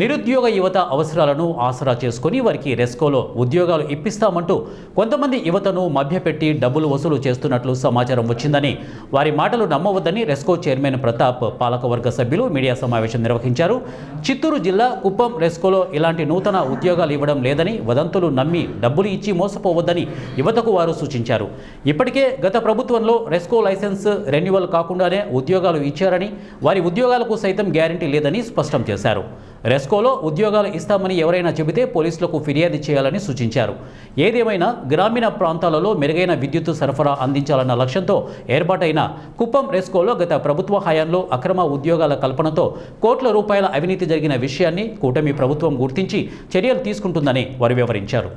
నిరుద్యోగ యువత అవసరాలను ఆసరా చేసుకుని వారికి రెస్కోలో ఉద్యోగాలు ఇప్పిస్తామంటూ కొంతమంది యువతను మభ్యపెట్టి డబ్బులు వసూలు చేస్తున్నట్లు సమాచారం వచ్చిందని, వారి మాటలు నమ్మవద్దని రెస్కో చైర్మన్ ప్రతాప్ పాలకవర్గ సభ్యులు మీడియా సమావేశం నిర్వహించారు. చిత్తూరు జిల్లా కుప్పం రెస్కోలో ఇలాంటి నూతన ఉద్యోగాలు ఇవ్వడం లేదని, వదంతులు నమ్మి డబ్బులు ఇచ్చి మోసపోవద్దని యువతకు వారు సూచించారు. ఇప్పటికే గత ప్రభుత్వంలో రెస్కో లైసెన్స్ రెన్యువల్ కాకుండానే ఉద్యోగాలు ఇచ్చారని, వారి ఉద్యోగాలకు సైతం గ్యారంటీ లేదని స్పష్టం చేశారు. రెస్కోలో ఉద్యోగాలు ఇస్తామని ఎవరైనా చెబితే పోలీసులకు ఫిర్యాదు చేయాలని సూచించారు. ఏదేమైనా గ్రామీణ ప్రాంతాలలో మెరుగైన విద్యుత్ సరఫరా అందించాలన్న లక్ష్యంతో ఏర్పాటైన కుప్పం రెస్కోలో గత ప్రభుత్వ హయాంలో అక్రమ ఉద్యోగాల కల్పనతో కోట్ల రూపాయల అవినీతి జరిగిన విషయాన్ని కూటమి ప్రభుత్వం గుర్తించి చర్యలు తీసుకుంటుందని వారు వివరించారు.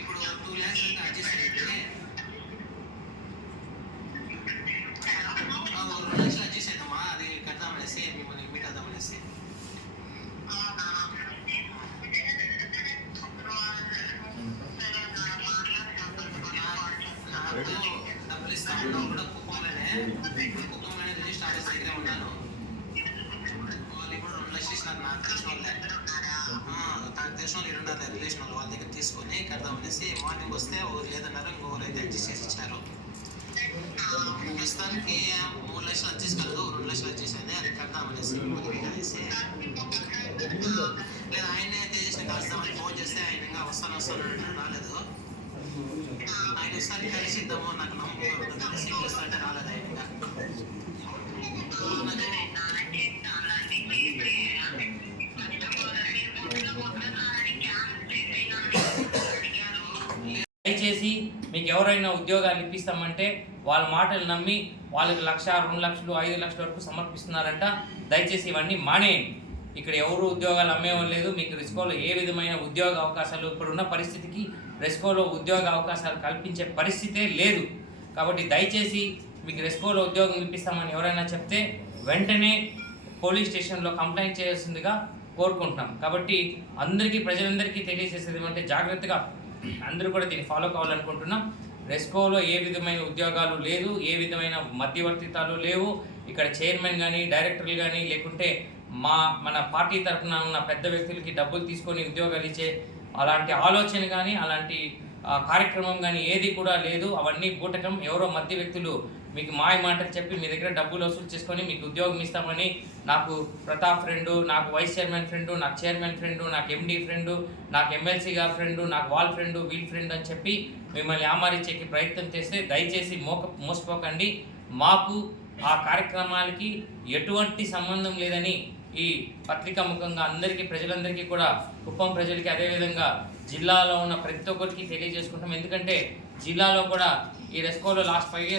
ఇప్పుడు 2 lakhs అంటే అడ్జస్ట్ అయితే 2 లక్షలు అడ్జస్ట్ అవుతామా, అది కడదామనేసి మిమ్మల్ని మీట్ అవుదామనేసి. డబ్బులు ఇస్తామన్నా కూడా కుప్పంలోనే రిజిస్టర్ ఆఫీస్ దగ్గరే ఉన్నాను. వాళ్ళు ఇప్పుడు 2 లక్షలు ఇస్తున్నారు. నాకు తెలిసిన వాళ్ళే, నాకు తెలిసిన వాళ్ళు 2 రిలేషన్ వాళ్ళ దగ్గర తీసుకొని కడదామనేసి మార్నింగ్ వస్తే ఒకరు లేదన్నారు, ఇంకొకరు అయితే అడ్జస్ట్ చేసి ఇచ్చారు. ప్రస్తుతానికి 3 లక్షలు అడ్జస్ట్ కలదు, 2 లక్షలు అడ్జస్ట్ అయింది, అది కడదామనేసి అనేసి లేదా ఆయనే తేజస్ని కలుస్తామని ఫోన్ చేస్తే ఆయన ఇంకా వస్తాను రాలేదు. ఆయన ఒకసారి కలిసిద్దాము, నాకు నమ్మకం కలిసి పిలుస్తుంటే రాలేదు ఆయన. దయచేసి మీకు ఎవరైనా ఉద్యోగాలు ఇప్పిస్తామంటే వాళ్ళ మాటలు నమ్మి వాళ్ళకి 1,00,000, 2 లక్షలు, 5 లక్షల వరకు సమర్పిస్తున్నారంట. దయచేసి ఇవన్నీ మానేయండి. ఇక్కడ ఎవరు ఉద్యోగాలు అమ్మేవాళ్ళు లేదు. మీకు రెస్కోలో ఏ విధమైన ఉద్యోగ అవకాశాలు, ఇప్పుడున్న పరిస్థితికి రెస్కోలో ఉద్యోగ అవకాశాలు కల్పించే పరిస్థితే లేదు. కాబట్టి దయచేసి మీకు రెస్కోలో ఉద్యోగం ఇప్పిస్తామని ఎవరైనా చెప్తే వెంటనే పోలీస్ స్టేషన్లో కంప్లైంట్ చేయాల్సిందిగా కోరుకుంటున్నాం. కాబట్టి ప్రజలందరికీ తెలియజేసేది ఏమంటే జాగ్రత్తగా అందరూ కూడా దీన్ని ఫాలో కావాలనుకుంటున్నాం. రెస్కోలో ఏ విధమైన ఉద్యోగాలు లేదు, ఏ విధమైన మధ్యవర్తితాలు లేవు. ఇక్కడ చైర్మన్ కానీ, డైరెక్టర్లు కానీ, లేకుంటే మన పార్టీ తరఫున ఉన్న పెద్ద వ్యక్తులకి డబ్బులు తీసుకొని ఉద్యోగాలు ఇచ్చే అలాంటి ఆలోచన కానీ, అలాంటి కార్యక్రమం కానీ ఏది కూడా లేదు. అవన్నీ బూటకం. ఎవరో మధ్య వ్యక్తులు మీకు మాయ మాటలు చెప్పి మీ దగ్గర డబ్బులు వసూలు చేసుకొని మీకు ఉద్యోగం ఇస్తామని, నాకు ప్రతాప్ ఫ్రెండు, నాకు వైస్ చైర్మన్ ఫ్రెండు, నాకు చైర్మన్ ఫ్రెండు, నాకు ఎండి ఫ్రెండు, నాకు ఎమ్మెల్సీ గారి ఫ్రెండు, నాకు వాళ్ళ ఫ్రెండు, వీళ్ళ ఫ్రెండ్ అని చెప్పి మిమ్మల్ని ఆమారించేకి ప్రయత్నం చేస్తే దయచేసి మోసపోకండి. మాకు ఆ కార్యక్రమాలకి ఎటువంటి సంబంధం లేదని ఈ పత్రికా ముఖంగా ప్రజలందరికీ కూడా, కుప్పం ప్రజలకి, అదేవిధంగా జిల్లాలో ఉన్న ప్రతి ఒక్కరికి తెలియజేసుకుంటాం. ఎందుకంటే జిల్లాలో కూడా ఈ రెస్కోలో లాస్ట్ 5 years